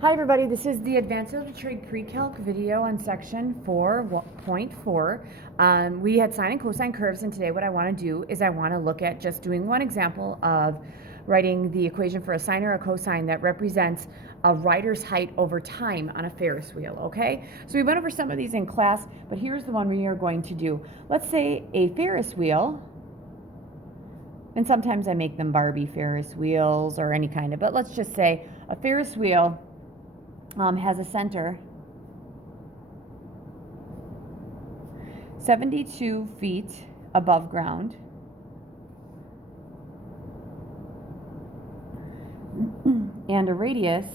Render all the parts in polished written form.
Hi everybody, this is the Advanced Trade Pre-Calc video on section 4.4. We had sine and cosine curves, and today what I want to do is I want to look at just doing one example of writing the equation for a sine or a cosine that represents a rider's height over time on a Ferris wheel, okay? So we went over some of these in class, but here's the one we are going to do. Let's say a Ferris wheel, and sometimes I make them Barbie Ferris wheels or any kind of, but let's just say a Ferris wheel has a center 72 feet above ground, and a radius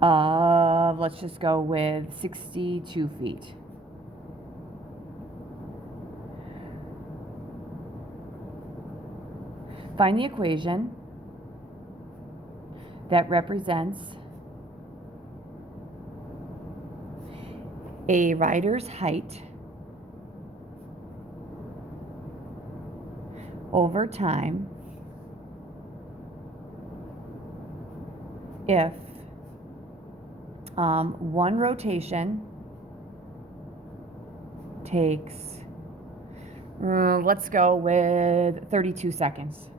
of, let's just go with 62 feet. Find the equation that represents a rider's height over time if one rotation takes, let's go with 32 seconds.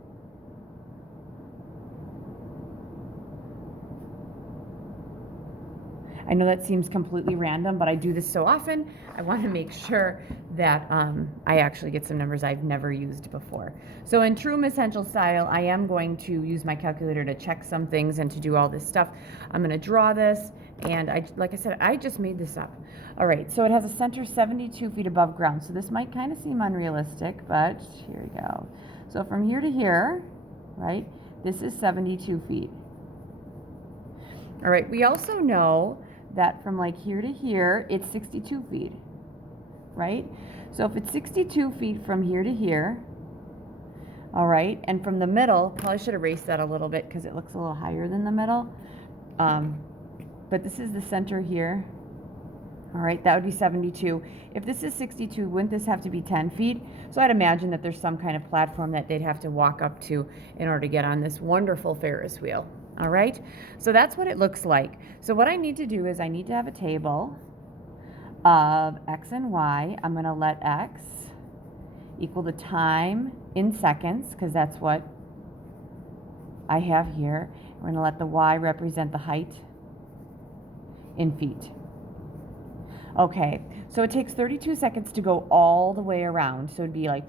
I know that seems completely random, but I do this so often, I want to make sure that I actually get some numbers I've never used before. So in true essential style, I am going to use my calculator to check some things and to do all this stuff. I'm going to draw this, and like I said, I just made this up. All right, so it has a center 72 feet above ground. So this might kind of seem unrealistic, but here we go. So from here to here, right, this is 72 feet. All right, we also know that from like here to here, it's 62 feet, right? So if it's 62 feet from here to here, all right, and from the middle, probably should erase that a little bit because it looks a little higher than the middle, but this is the center here, all right, that would be 72. If this is 62, wouldn't this have to be 10 feet? So I'd imagine that there's some kind of platform that they'd have to walk up to in order to get on this wonderful Ferris wheel. All right, so that's what it looks like. So what I need to do is I need to have a table of x and y. I'm going to let x equal the time in seconds, because that's what I have here. We're going to let the y represent the height in feet. Okay, so it takes 32 seconds to go all the way around. So it'd be like,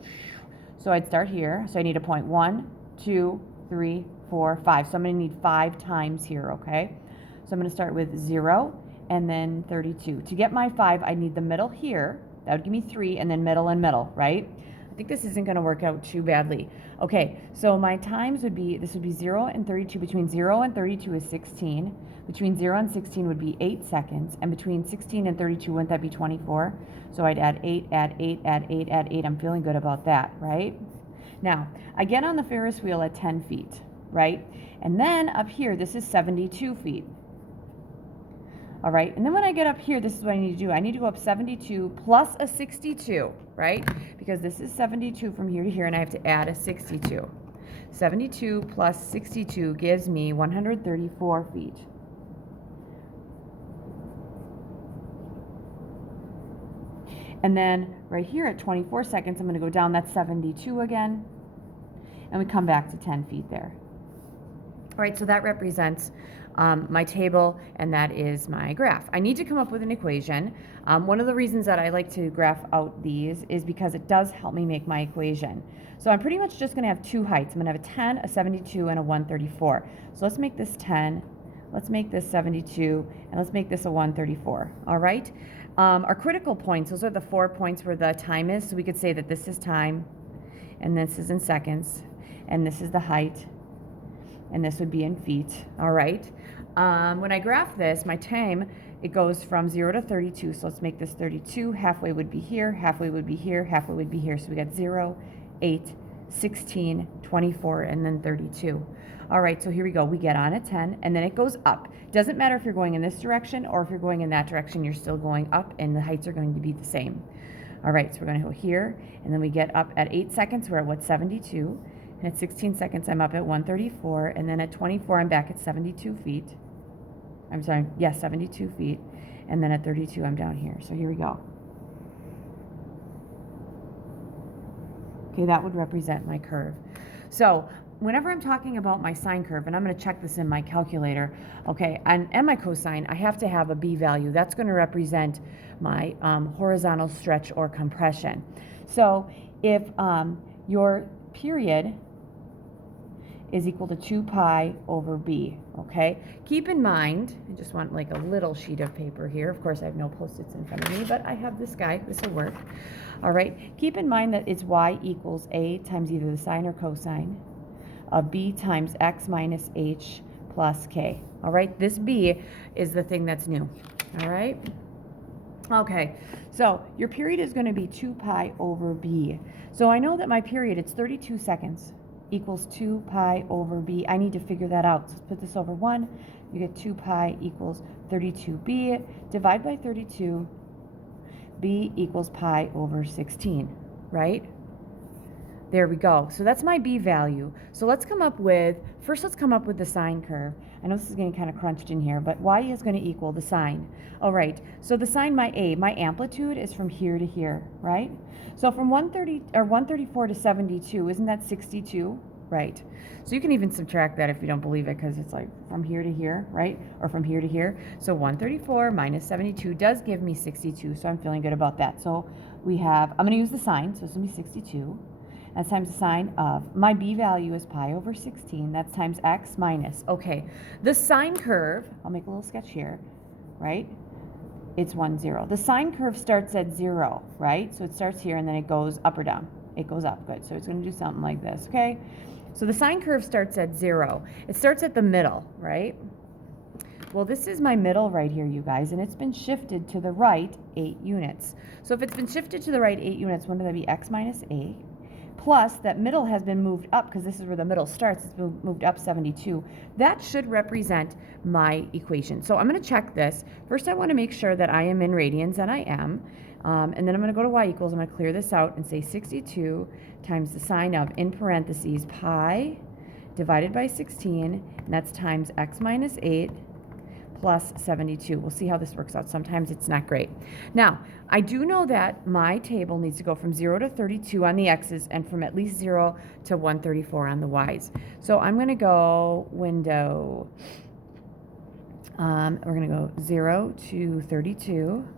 so I'd start here. So I need a point 1, 2, 3, 4, 5. So I'm going to need 5 times here, okay? So I'm going to start with 0 and then 32. To get my 5, I need the middle here. That would give me 3, and then middle and middle, right? I think this isn't going to work out too badly. Okay, so my times would be, this would be 0 and 32. Between 0 and 32 is 16. Between 0 and 16 would be 8 seconds. And between 16 and 32, wouldn't that be 24? So I'd add 8, add 8, add 8, add 8. I'm feeling good about that, right? Now, I get on the Ferris wheel at 10 feet, right? And then up here, this is 72 feet. All right, and then when I get up here, this is what I need to do. I need to go up 72 plus a 62, right? Because this is 72 from here to here, and I have to add a 62. 72 plus 62 gives me 134 feet. And then right here at 24 seconds, I'm going to go down, that's 72 again, and we come back to 10 feet there. All right, so that represents my table, and that is my graph. I need to come up with an equation. One of the reasons that I like to graph out these is because it does help me make my equation. So I'm pretty much just going to have 2 heights. I'm going to have a 10, a 72, and a 134. So let's make this 10, let's make this 72, and let's make this a 134. All right? Our critical points, those are the 4 points where the time is. So we could say that this is time, and this is in seconds, and this is the height, and this would be in feet. All right. When I graph this, my time, it goes from 0 to 32. So let's make this 32. Halfway would be here, halfway would be here, halfway would be here. So we got 0, 8, 16, 24, and then 32. All right, so here we go. We get on at 10, and then it goes up. Doesn't matter if you're going in this direction or if you're going in that direction, you're still going up, and the heights are going to be the same. All right, so we're going to go here, and then we get up at 8 seconds. We're at what, 72, And at 16 seconds, I'm up at 134. And then at 24, I'm back at 72 feet. I'm sorry, yes, 72 feet. And then at 32, I'm down here. So here we go. Okay, that would represent my curve. So whenever I'm talking about my sine curve, and I'm going to check this in my calculator, okay, and my cosine, I have to have a b value. That's going to represent my horizontal stretch or compression. So if your period is equal to 2 pi over b, okay? Keep in mind, I just want like a little sheet of paper here. Of course, I have no Post-its in front of me, but I have this guy. This will work. All right, keep in mind that it's y equals a times either the sine or cosine of b times x minus h plus k. All right, this b is the thing that's new. All right? Okay, so your period is going to be 2 pi over b. So I know that my period, it's 32 seconds, equals 2 pi over b. I need to figure that out. So let's put this over 1. You get 2 pi equals 32b. Divide by 32. B equals pi over 16, right? There we go. So that's my b value. So let's come up with, first let's come up with the sine curve. I know this is getting kind of crunched in here, but y is going to equal the sine. All right, so the sine, my amplitude is from here to here, right? So from 134 to 72, isn't that 62? Right. So you can even subtract that if you don't believe it, because it's like from here to here, right? Or from here to here. So 134 minus 72 does give me 62, so I'm feeling good about that. So we have, I'm going to use the sine, so it's going to be 62. That's times the sine of, my b value is pi over 16. That's times x minus, okay. The sine curve, I'll make a little sketch here, right? It's 1, 0. The sine curve starts at 0, right? So it starts here and then it goes up or down. It goes up, good. So it's going to do something like this, okay? So the sine curve starts at 0. It starts at the middle, right? Well, this is my middle right here, you guys, and it's been shifted to the right 8 units. So if it's been shifted to the right 8 units, wouldn't that be x minus a? Plus, that middle has been moved up, because this is where the middle starts. It's been moved up 72. That should represent my equation. So I'm going to check this. First, I want to make sure that I am in radians, and I am. And then I'm going to go to y equals. I'm going to clear this out and say 62 times the sine of, in parentheses, pi divided by 16, and that's times x minus 8 plus 72. We'll see how this works out. Sometimes it's not great. Now, I do know that my table needs to go from 0 to 32 on the x's and from at least 0 to 134 on the y's. So I'm going to go window, we're going to go 0 to 32.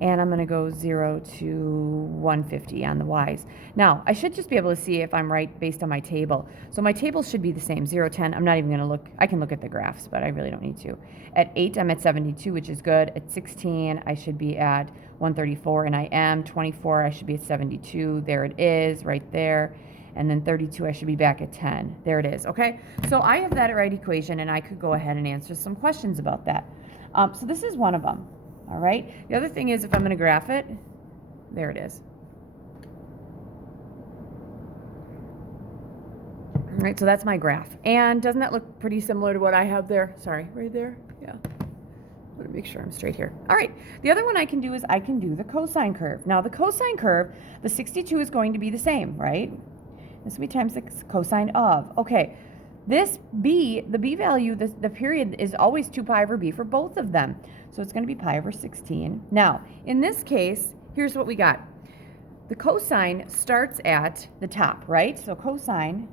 And I'm going to go 0 to 150 on the y's. Now, I should just be able to see if I'm right based on my table. So my table should be the same, 0, 10. I'm not even going to look. I can look at the graphs, but I really don't need to. At 8, I'm at 72, which is good. At 16, I should be at 134, and I am. 24, I should be at 72. There it is, right there. And then 32, I should be back at 10. There it is, okay? So I have that right equation, and I could go ahead and answer some questions about that. So this is one of them. All right. The other thing is, if I'm going to graph it, there it is. All right, so that's my graph. And doesn't that look pretty similar to what I have there? Sorry, right there? Yeah. I want to make sure I'm straight here. All right. The other one I can do is I can do the cosine curve. Now, the cosine curve, the 62 is going to be the same, right? This will be times the cosine of. Okay. This b, the b value, the period is always 2 pi over b for both of them. So it's going to be pi over 16. Now, in this case, here's what we got. The cosine starts at the top, right? So cosine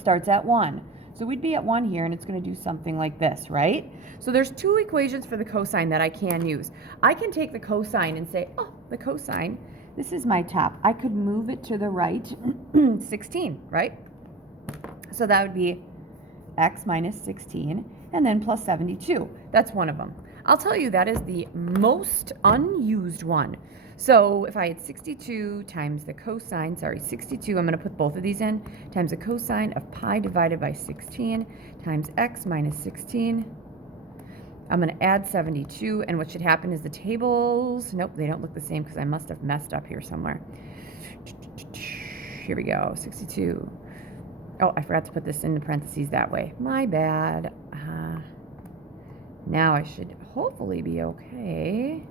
starts at 1. So we'd be at 1 here, and it's going to do something like this, right? So there's 2 equations for the cosine that I can use. I can take the cosine and say, oh, the cosine, this is my top. I could move it to the right 16, right? So that would be x minus 16, and then plus 72. That's one of them. I'll tell you, that is the most unused one. So if I had 62 times the cosine, 62, I'm going to put both of these in, times the cosine of pi divided by 16 times x minus 16. I'm going to add 72, and what should happen is the tables, nope, they don't look the same because I must have messed up here somewhere. Here we go, 62. Oh, I forgot to put this in the parentheses that way. My bad. Now I should hopefully be okay.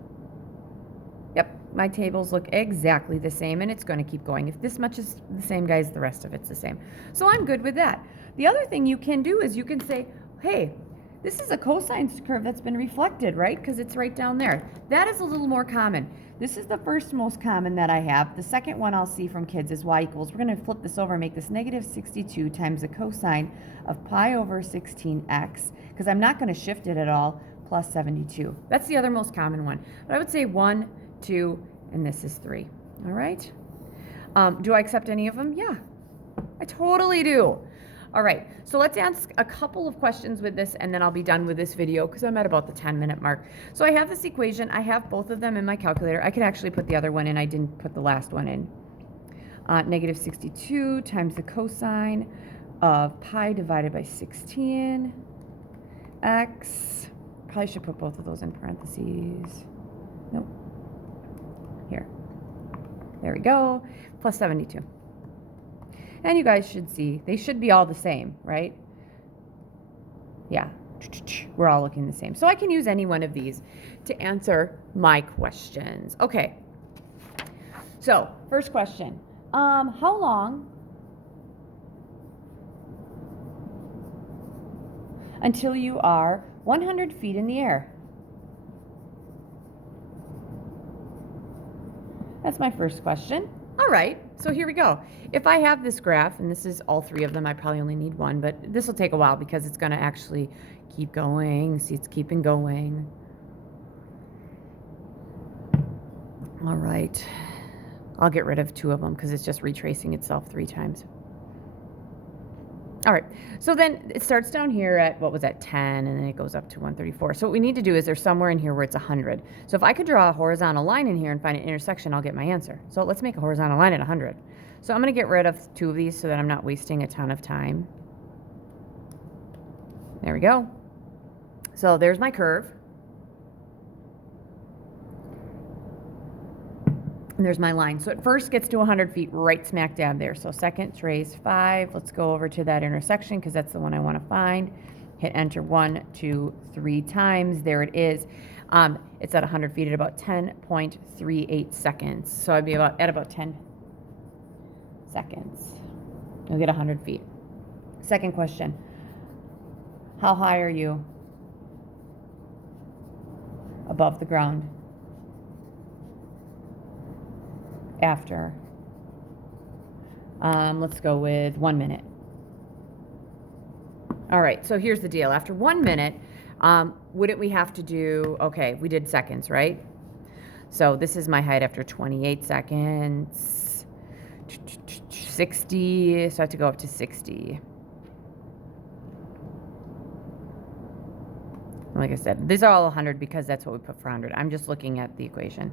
Yep. my tables look exactly the same, and it's going to keep going. If this much is the same, guys, the rest of it's the same. So I'm good with that. The other thing you can do is you can say, hey, this is a cosine curve that's been reflected, right? Because it's right down there. That is a little more common. This is the first most common that I have. The second one I'll see from kids is y equals. We're going to flip this over and make this negative 62 times the cosine of pi over 16x, because I'm not going to shift it at all, plus 72. That's the other most common one. But I would say 1, 2, and this is 3. All right? Do I accept any of them? Yeah, I totally do. All right, so let's ask a couple of questions with this, and then I'll be done with this video because I'm at about the 10-minute mark. So I have this equation. I have both of them in my calculator. I could actually put the other one in. I didn't put the last one in. Negative 62 times the cosine of pi divided by 16 x. Probably should put both of those in parentheses. Nope. Here. There we go. Plus 72. And you guys should see, they should be all the same, right? Yeah, we're all looking the same. So I can use any one of these to answer my questions. Okay, so first question, how long until you are 100 feet in the air? That's my first question. All right, so here we go. If I have this graph, and this is all three of them, I probably only need one, but this will take a while because it's going to actually keep going. See, it's keeping going. All right. I'll get rid of 2 of them because it's just retracing itself 3 times. All right, so then it starts down here at, what was that, 10, and then it goes up to 134. So what we need to do is there's somewhere in here where it's 100. So if I could draw a horizontal line in here and find an intersection, I'll get my answer. So let's make a horizontal line at 100. So I'm going to get rid of 2 of these so that I'm not wasting a ton of time. There we go. So there's my curve. And there's my line. So it first gets to 100 feet right smack dab there. So second trace 5. Let's go over to that intersection because that's the one I want to find. Hit enter 1, 2, 3 times. There it is. It's at 100 feet at about 10.38 seconds. So I'd be at about 10 seconds. You'll get 100 feet. Second question. How high are you above the ground after? Let's go with 1 minute. All right, so here's the deal. After 1 minute, wouldn't we have to do, okay, we did seconds, right? So this is my height after 28 seconds, 60, so I have to go up to 60. Like I said, these are all 100 because that's what we put for 100. I'm just looking at the equation.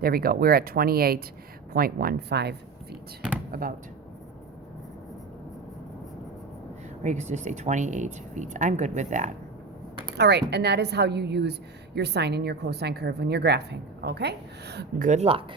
There we go. We're at 28.15 feet, about. Or you could just say 28 feet. I'm good with that. All right, and that is how you use your sine and your cosine curve when you're graphing, okay? Good luck.